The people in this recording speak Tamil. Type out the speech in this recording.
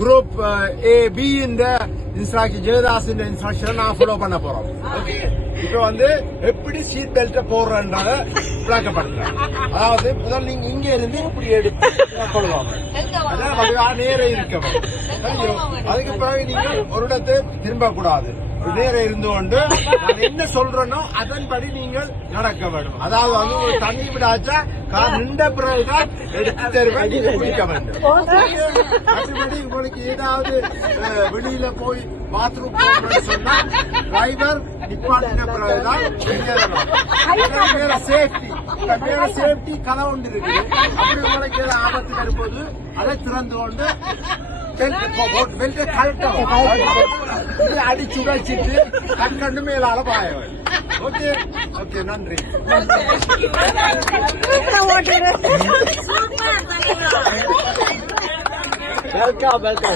குரூப் ஏ பி இந்த இன்ஸ்ட்ரக்ஷன் ஜெயதாஸ் இன்ஸ்ட்ரக்ஷன் நான் ஃபாலோ பண்ண போறோம். ஓகே, இப்ப வந்து எப்படி சீட் பெல்ட் போடுறன்றத விளக்கப்படுத்துறேன். அதாவது முதல் நீங்க இங்க இருந்து இப்படி எடுத்து கொள்வாங்க, அதான் நேரம் இருக்கணும். அதுக்கு பிறகு நீங்க ஒரு இடத்தை திரும்ப கூடாது, நேரம் இருந்து கொண்டு நான் என்ன சொல்றேனோ அதன்படி நீங்கள் நடக்க வேண்டும். அதாவது வந்து ஒரு தண்ணி விடாச்சா நின்ற பிறகுதான் எடுத்து தருவேன், நீங்க குடிக்க வேண்டும். மற்றபடி உங்களுக்கு ஏதாவது வெளியில போய் பாத்ரூம் போகணும்னு சொன்னா டிரைவர் நிப்பாட்டின பிறகுதான் மேல சேஃப்டி, மேல சேஃப்டி கதை ஒன்று இருக்குது. அப்படி உங்களுக்கு ஏதாவது ஆபத்து வரும்போது அதை திறந்து கொண்டு அடிச்சு உடைச்சிட்டு கண்டு மேலால பாய. ஓகே ஓகே, நன்றி. Welcome welcome.